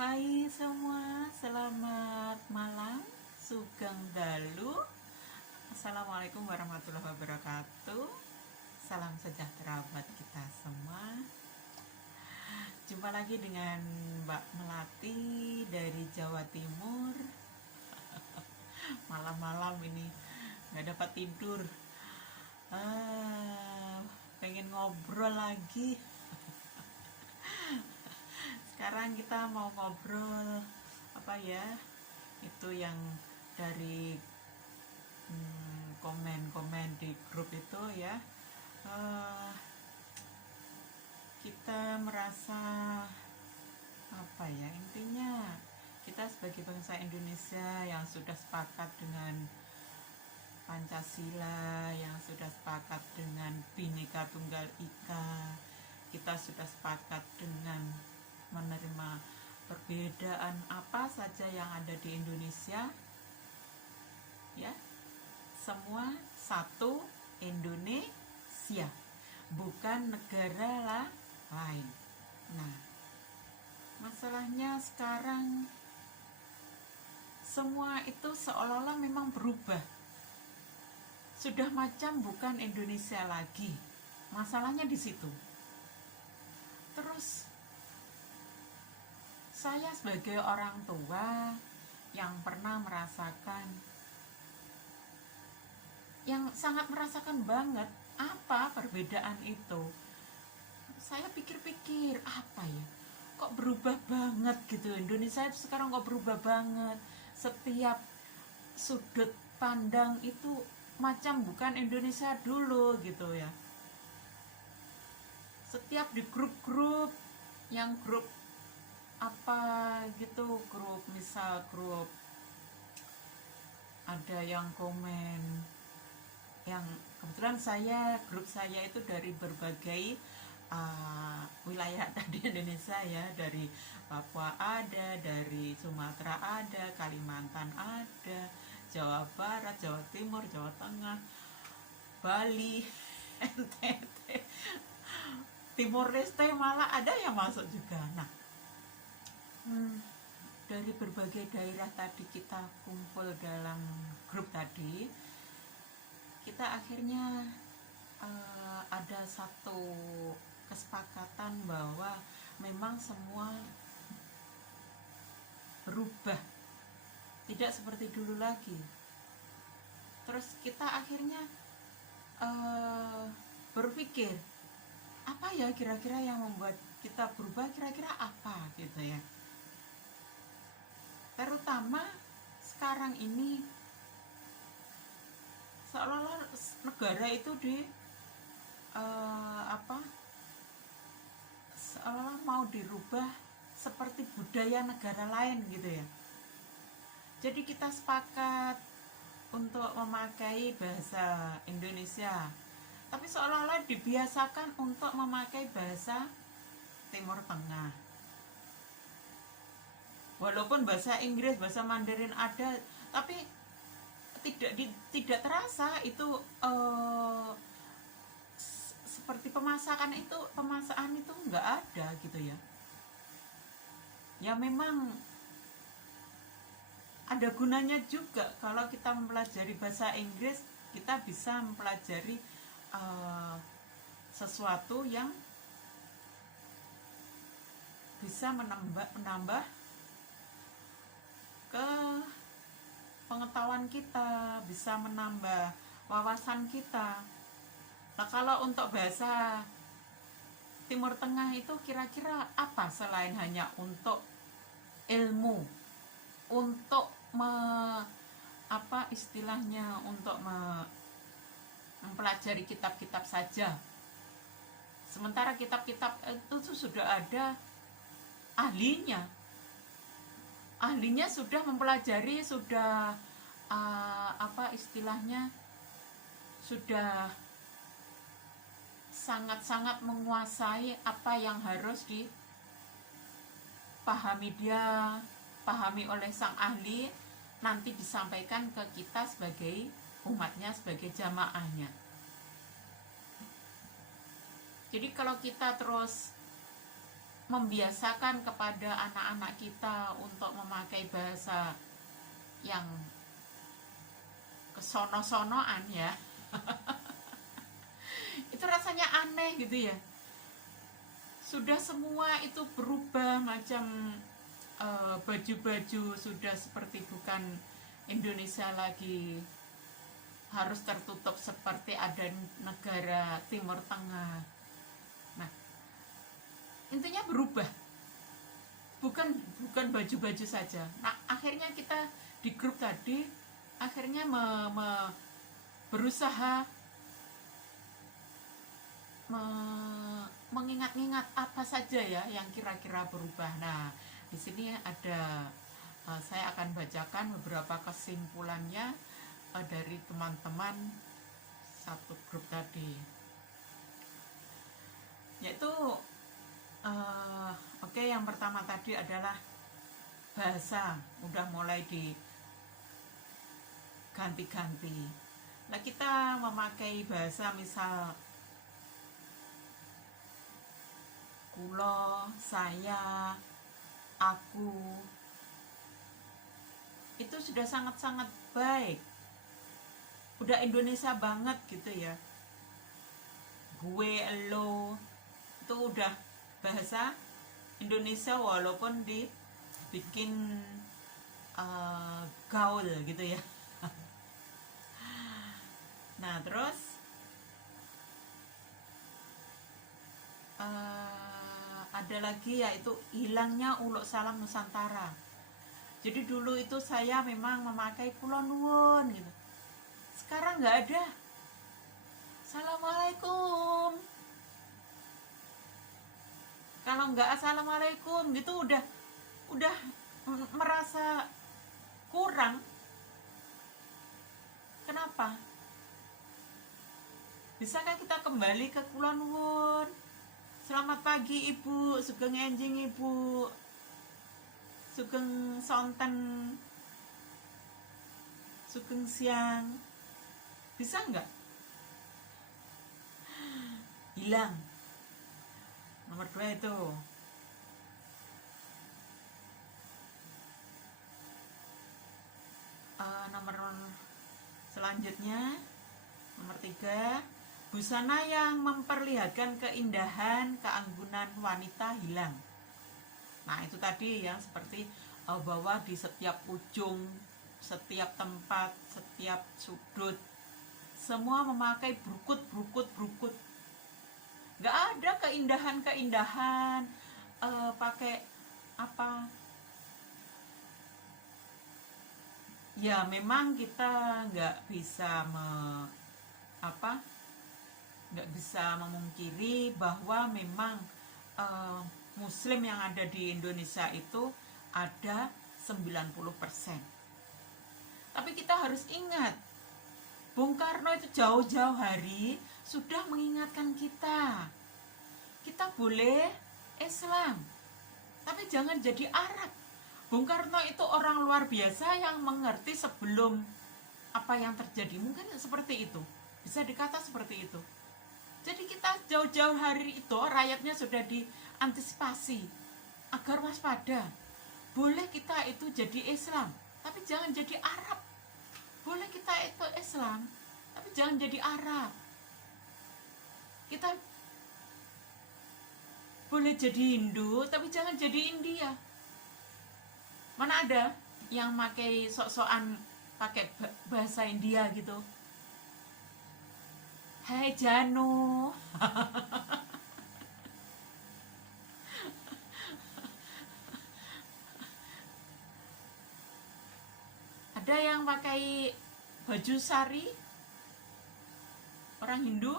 Hai semua, selamat malam, sugeng dalu. Assalamualaikum warahmatullahi wabarakatuh. Salam sejahtera buat kita semua. Jumpa lagi dengan Mbak Melati dari Jawa Timur. Malam-malam ini nggak dapat tidur. Pengen ngobrol lagi. Sekarang kita mau ngobrol apa ya? Itu yang dari komen-komen di grup itu ya. Kita merasa apa ya, intinya kita sebagai bangsa Indonesia yang sudah sepakat dengan Pancasila, yang sudah sepakat dengan Bhinneka Tunggal Ika, kita sudah sepakat dengan menerima perbedaan apa saja yang ada di Indonesia, ya, semua satu Indonesia, bukan negara lain. Nah, masalahnya sekarang semua itu seolah-olah memang berubah, sudah macam bukan Indonesia lagi. Masalahnya di situ. Terus saya sebagai orang tua yang pernah merasakan, yang sangat merasakan banget apa perbedaan itu, saya pikir-pikir apa ya, kok berubah banget gitu. Indonesia itu sekarang kok berubah banget, setiap sudut pandang itu macam bukan Indonesia dulu gitu ya. Setiap di grup-grup, yang grup apa gitu, grup misal grup ada yang komen, yang kebetulan grup saya itu dari berbagai wilayah di Indonesia ya, dari Papua ada, dari Sumatera ada, Kalimantan ada, Jawa Barat, Jawa Timur, Jawa Tengah, Bali, NTT, Timur Leste malah ada yang masuk juga. Nah, dari berbagai daerah tadi kita kumpul dalam grup tadi, kita akhirnya ada satu kesepakatan bahwa memang semua berubah, tidak seperti dulu lagi. Terus kita akhirnya berpikir, apa ya kira-kira yang membuat kita berubah, kira-kira apa gitu ya. Terutama sekarang ini seolah-olah negara itu seolah-olah mau dirubah seperti budaya negara lain gitu ya. Jadi kita sepakat untuk memakai bahasa Indonesia, tapi seolah-olah dibiasakan untuk memakai bahasa Timur Tengah. Walaupun bahasa Inggris, bahasa Mandarin ada, tapi tidak terasa itu seperti pemasakan itu nggak ada gitu ya. Ya memang ada gunanya juga kalau kita mempelajari bahasa Inggris, kita bisa mempelajari sesuatu yang bisa menambah ke pengetahuan kita, bisa menambah wawasan kita. Nah, kalau untuk bahasa Timur Tengah itu kira-kira apa selain hanya untuk ilmu, untuk untuk mempelajari kitab-kitab saja. Sementara kitab-kitab itu sudah ada ahlinya. Ahlinya sudah mempelajari, sudah sudah sangat-sangat menguasai apa yang harus pahami oleh sang ahli, nanti disampaikan ke kita sebagai umatnya, sebagai jamaahnya. Jadi kalau kita terus membiasakan kepada anak-anak kita untuk memakai bahasa yang kesono-sonoan ya. Itu rasanya aneh gitu ya. Sudah semua itu berubah, macam baju-baju sudah seperti bukan Indonesia lagi, harus tertutup seperti ada negara Timur Tengah. Nah, intinya berubah, bukan baju-baju saja. Nah, akhirnya kita di grup tadi akhirnya berusaha mengingat-ingat apa saja ya yang kira-kira berubah. Nah, di sini ada saya akan bacakan beberapa kesimpulannya dari teman-teman satu grup tadi. Yaitu oke, yang pertama tadi adalah bahasa udah mulai diganti-ganti. Nah, kita memakai bahasa misal kulo, saya, aku, itu sudah sangat-sangat baik, udah Indonesia banget gitu ya. Gue, lo, itu udah bahasa Indonesia walaupun dibikin gaul gitu ya. Nah, terus ada lagi yaitu hilangnya uluk salam Nusantara. Jadi dulu itu saya memang memakai kula nuwun gitu. Sekarang nggak ada. Assalamualaikum. Kalau nggak assalamualaikum gitu udah merasa kurang. Kenapa? Bisakah kita kembali ke kula nuwun? Selamat pagi Ibu, sugeng enjing Ibu, sugeng sonten, sugeng siang. Bisa nggak? Hilang. Nomor 2 itu. Nomor selanjutnya, nomor 3, busana yang memperlihatkan keindahan, keanggunan wanita hilang. Nah, itu tadi yang seperti bahwa di setiap ujung, setiap tempat, setiap sudut, semua memakai brukut. Gak ada keindahan-keindahan, pakai apa. Ya memang kita gak bisa memungkiri bahwa memang Muslim yang ada di Indonesia itu ada 90%. Tapi kita harus ingat, Bung Karno itu jauh-jauh hari sudah mengingatkan kita boleh Islam, tapi jangan jadi Arab. Bung Karno itu orang luar biasa yang mengerti sebelum apa yang terjadi. Mungkin seperti itu, bisa dikata seperti itu. Jadi kita jauh-jauh hari itu rakyatnya sudah diantisipasi agar waspada. Boleh kita itu jadi Islam, tapi jangan jadi Arab. Boleh kita itu Islam, tapi jangan jadi Arab. Kita boleh jadi Hindu, tapi jangan jadi India. Mana ada yang pakai sok-sokan pakai bahasa India gitu. Hai Janu. Ada yang pakai baju sari, orang Hindu?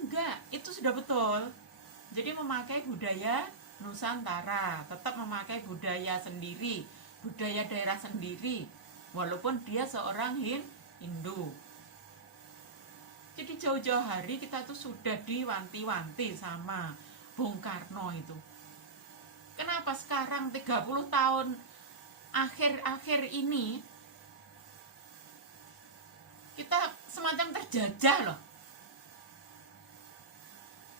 Enggak, itu sudah betul. Jadi memakai budaya Nusantara, tetap memakai budaya sendiri, budaya daerah sendiri, walaupun dia seorang Hindu. Jadi jauh-jauh hari kita tuh sudah diwanti-wanti sama Bung Karno itu. Kenapa sekarang 30 tahun akhir-akhir ini kita semacam terjajah loh.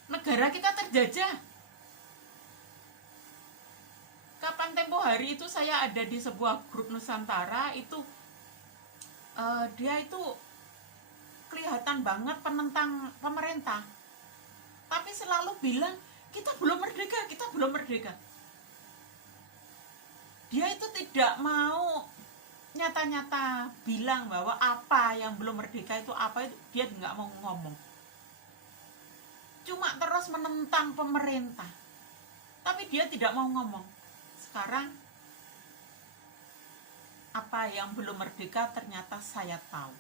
Negara kita terjajah. Kan tempo hari itu saya ada di sebuah grup Nusantara itu, dia itu kelihatan banget penentang pemerintah, tapi selalu bilang kita belum merdeka, kita belum merdeka. Dia itu tidak mau nyata-nyata bilang bahwa apa yang belum merdeka itu apa, itu dia nggak mau ngomong, cuma terus menentang pemerintah, tapi dia tidak mau ngomong. Sekarang apa yang belum merdeka ternyata saya tahu.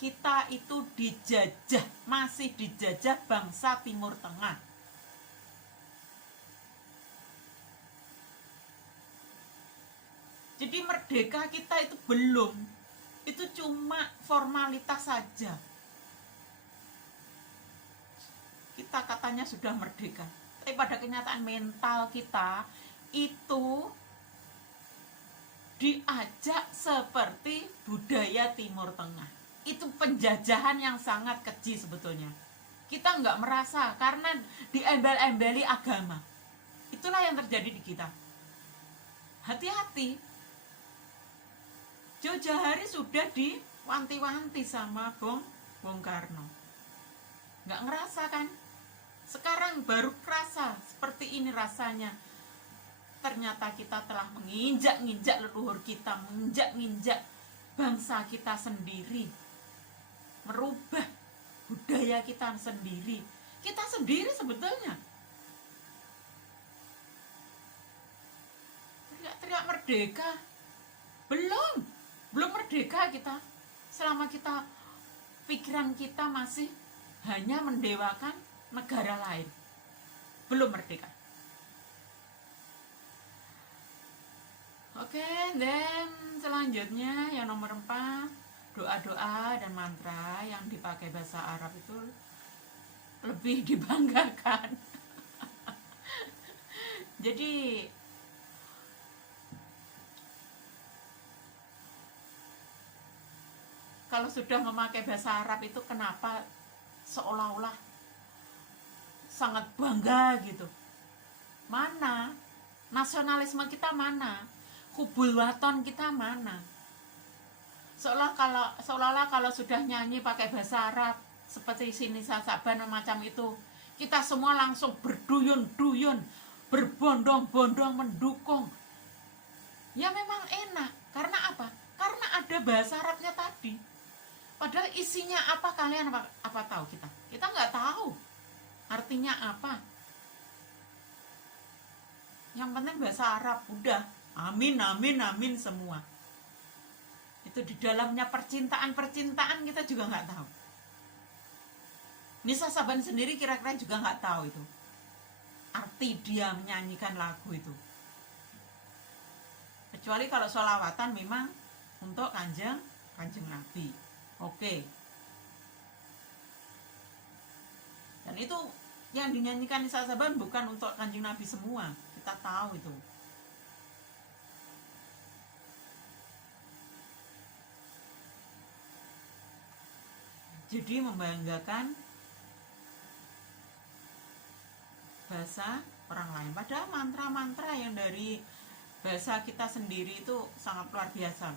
Kita itu dijajah, masih dijajah bangsa Timur Tengah. Jadi merdeka kita itu belum, itu cuma formalitas saja. Kita katanya sudah merdeka, tapi pada kenyataan mental kita itu diajak seperti budaya Timur Tengah. Itu penjajahan yang sangat keji sebetulnya. Kita nggak merasa karena diembel-embeli agama. Itulah yang terjadi di kita. Hati-hati. Jauh-jauh hari sudah diwanti-wanti sama Bung Karno. Nggak ngerasa kan? Sekarang baru kerasa seperti ini rasanya. Ternyata kita telah menginjak-injak leluhur kita, menginjak-injak bangsa kita sendiri, merubah budaya kita sendiri. Kita sendiri sebetulnya teriak-teriak merdeka, belum merdeka kita. Selama kita, pikiran kita masih hanya mendewakan negara lain, belum merdeka. Oke, dan selanjutnya yang nomor 4, doa-doa dan mantra yang dipakai bahasa Arab itu lebih dibanggakan. Jadi kalau sudah memakai bahasa Arab itu kenapa seolah-olah sangat bangga gitu. Mana nasionalisme kita, mana hubul waton kita, mana? Seolah-olah kalau sudah nyanyi pakai bahasa Arab seperti sini Saban macam itu, kita semua langsung berduyun-duyun, berbondong-bondong mendukung. Ya memang enak, karena apa? Karena ada bahasa Arabnya tadi. Padahal isinya apa kalian apa tahu kita? Kita nggak tahu artinya apa. Yang penting bahasa Arab, udah amin amin amin semua. Itu di dalamnya percintaan kita juga nggak tahu. Nisa Saban sendiri kira-kira juga nggak tahu itu arti dia menyanyikan lagu itu, kecuali kalau sholawatan memang untuk kanjeng Nabi. Oke. Dan itu yang dinyanyikan Nisa Saban bukan untuk kanjeng Nabi semua, kita tahu itu. Jadi membanggakan bahasa orang lain. Padahal mantra-mantra yang dari bahasa kita sendiri itu sangat luar biasa.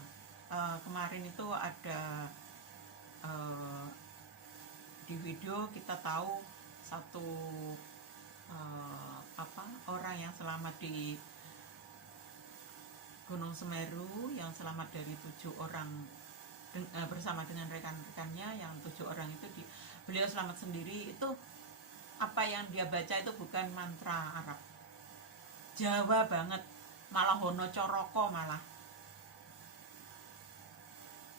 Kemarin itu ada di video kita tahu satu orang yang selamat di Gunung Semeru, yang selamat dari 7 orang bersama dengan rekan-rekannya, yang 7 orang itu beliau selamat sendiri. Itu apa yang dia baca itu bukan mantra Arab, Jawa banget, malah Hono Coroko malah.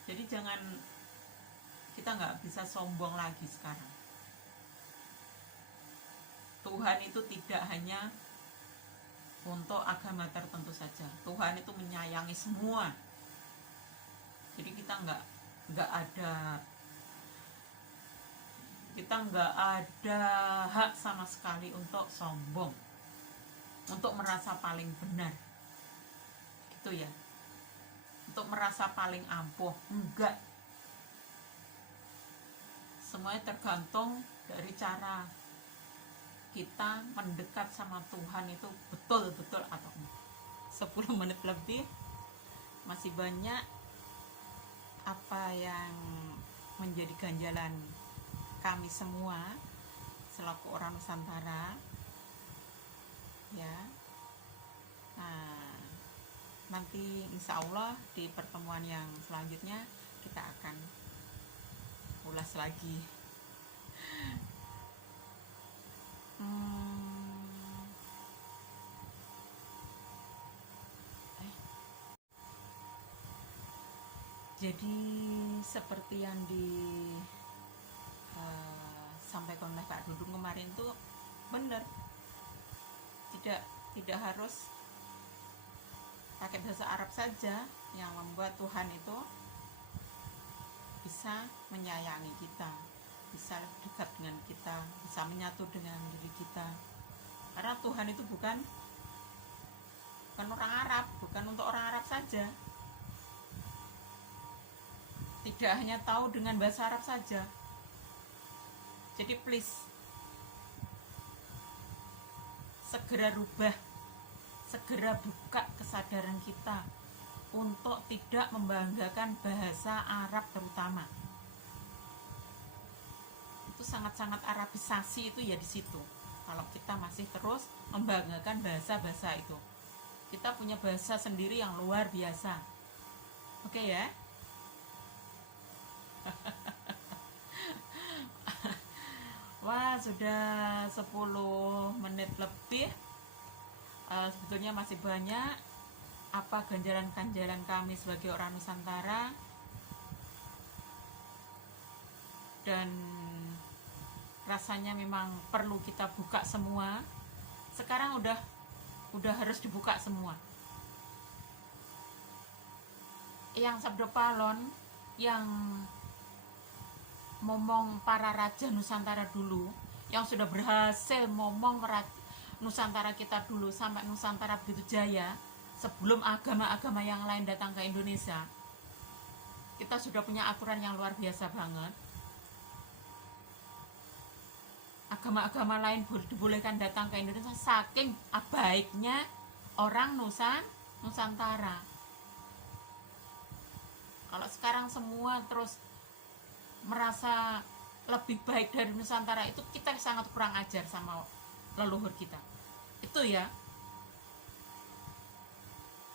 Jadi jangan, kita nggak bisa sombong lagi sekarang. Tuhan itu tidak hanya untuk agama tertentu saja. Tuhan itu menyayangi semua. Jadi kita nggak ada hak sama sekali untuk sombong, untuk merasa paling benar, gitu ya, untuk merasa paling ampuh. Enggak. Semuanya tergantung dari cara kita mendekat sama Tuhan itu betul-betul atau enggak. 10 menit lebih, masih banyak apa yang menjadi ganjalan kami semua selaku orang Nusantara ya. Nah, nanti insya Allah di pertemuan yang selanjutnya kita akan ulas lagi. Jadi seperti yang disampaikan oleh Kak Dudung kemarin tuh benar, tidak harus pakai bahasa Arab saja yang membuat Tuhan itu bisa menyayangi kita, bisa dekat dengan kita, bisa menyatu dengan diri kita. Karena Tuhan itu bukan orang Arab, bukan untuk orang Arab saja. Tidak hanya tahu dengan bahasa Arab saja. Jadi please, segera rubah, segera buka kesadaran kita untuk tidak membanggakan bahasa Arab terutama. Itu sangat-sangat Arabisasi itu ya di situ. Kalau kita masih terus membanggakan bahasa-bahasa itu. Kita punya bahasa sendiri yang luar biasa. Oke ya? Wah, sudah 10 menit lebih. Sebetulnya masih banyak apa ganjaran-ganjaran kami sebagai orang Nusantara, dan rasanya memang perlu kita buka semua. Sekarang udah harus dibuka semua. Yang Sabdo Palon, yang momong para raja Nusantara dulu, yang sudah berhasil momong Nusantara kita dulu sampai Nusantara begitu jaya, sebelum agama-agama yang lain datang ke Indonesia. Kita sudah punya aturan yang luar biasa banget. Agama-agama lain dibolehkan datang ke Indonesia saking baiknya orang Nusantara. Kalau sekarang semua terus merasa lebih baik dari Nusantara, itu kita sangat kurang ajar sama leluhur kita. Itu ya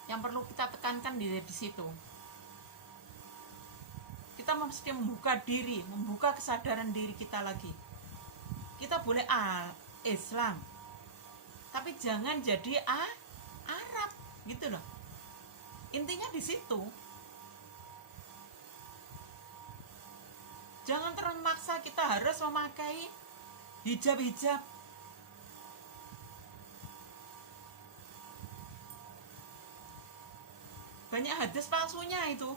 yang perlu kita tekankan di situ. Kita mesti membuka diri, membuka kesadaran diri kita lagi. Kita boleh Islam, tapi jangan jadi Arab gitu loh. Intinya di situ. Jangan terus maksa kita harus memakai hijab. Banyak hadis palsunya itu.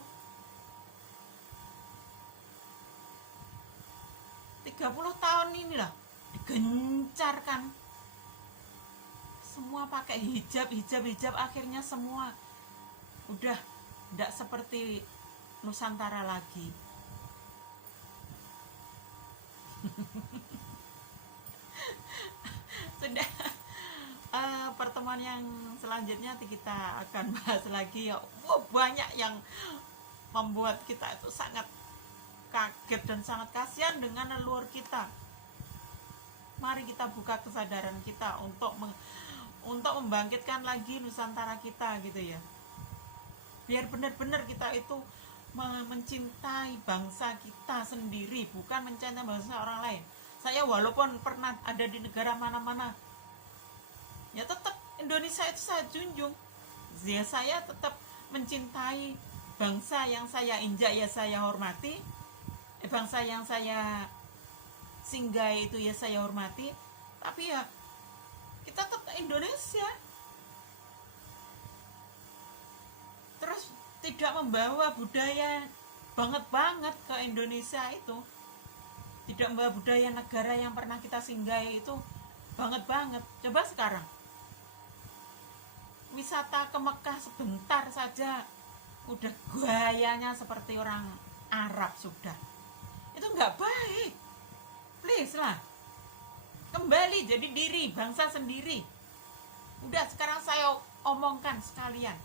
30 tahun inilah digencarkan. Semua pakai hijab, akhirnya semua udah tidak seperti Nusantara lagi. Sudah, pertemuan yang selanjutnya kita akan bahas lagi ya. Banyak yang membuat kita itu sangat kaget dan sangat kasihan dengan leluhur kita. Mari kita buka kesadaran kita untuk membangkitkan lagi Nusantara kita gitu ya. Biar benar-benar kita itu mencintai bangsa kita sendiri, bukan mencintai bangsa orang lain. Saya walaupun pernah ada di negara mana-mana, ya tetap Indonesia itu saya junjung. Ya, saya tetap mencintai bangsa yang saya injak, ya saya hormati. Bangsa yang saya singgahi itu ya saya hormati. Tapi ya kita tetap Indonesia. Terus tidak membawa budaya banget ke Indonesia itu, tidak membawa budaya negara yang pernah kita singgahi itu banget. Coba sekarang wisata ke Mekah sebentar saja udah gayanya seperti orang Arab sudah. Itu nggak baik, please lah. kembali jadi diri bangsa sendiri. Udah, sekarang saya omongkan sekalian.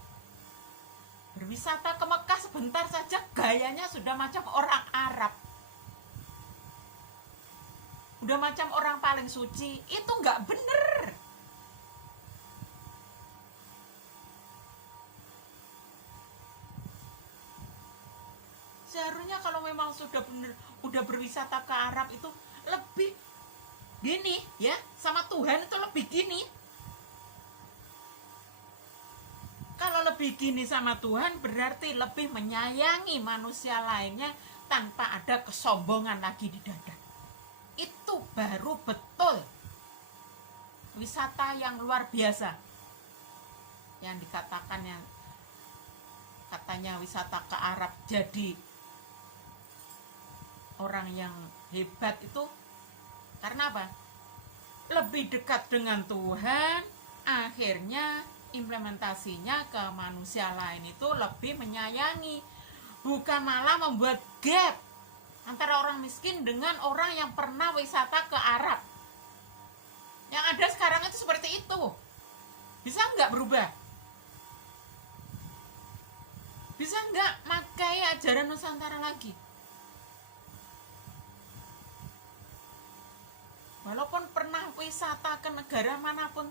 Berwisata ke Mekah sebentar saja gayanya sudah macam orang Arab, udah macam orang paling suci. Itu nggak bener. Seharusnya kalau memang sudah bener, udah berwisata ke Arab itu lebih gini ya, sama Tuhan itu lebih gini. Kalau lebih gini sama Tuhan berarti lebih menyayangi manusia lainnya tanpa ada kesombongan lagi di dada. Itu baru betul wisata yang luar biasa. Yang dikatakan yang katanya wisata ke Arab jadi orang yang hebat itu karena apa? Lebih dekat dengan Tuhan, akhirnya implementasinya ke manusia lain itu lebih menyayangi, bukan malah membuat gap antara orang miskin dengan orang yang pernah wisata ke Arab. Yang ada sekarang itu seperti itu. Bisa nggak berubah? Bisa nggak pakai ajaran Nusantara lagi? Walaupun pernah wisata ke negara manapun,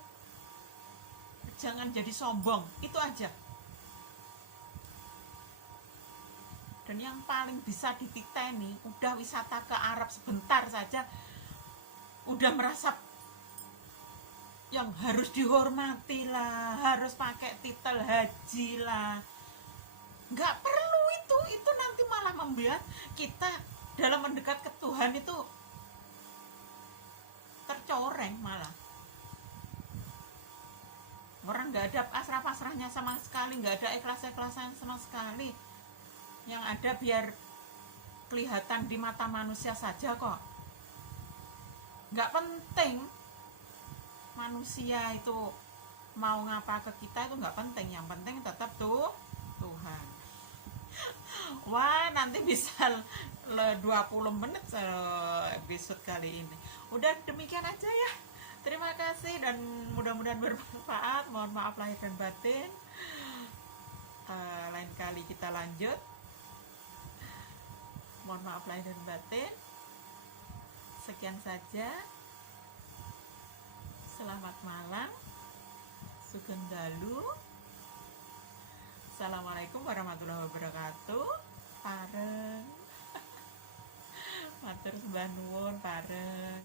jangan jadi sombong, itu aja. Dan yang paling bisa dititeni, udah wisata ke Arab sebentar saja, udah merasa yang harus dihormati lah, harus pakai titel haji lah. Nggak perlu itu nanti malah membuat kita dalam mendekat ke Tuhan itu tercoreng malah. Orang nggak ada pasrah-pasrahnya sama sekali, nggak ada ikhlas-ikhlasan sama sekali. Yang ada biar kelihatan di mata manusia saja kok. Nggak penting manusia itu mau ngapa ke kita, itu nggak penting. Yang penting tetap tuh Tuhan. Wah, nanti bisa 20 menit episode kali ini. Udah demikian aja ya. Terima kasih dan mudah-mudahan bermanfaat. Mohon maaf lahir dan batin. Lain kali kita lanjut. Mohon maaf lahir dan batin. Sekian saja. Selamat malam. Sugeng dalu. Assalamualaikum warahmatullahi wabarakatuh. Pareng. Matur sembah nuwun, pareng.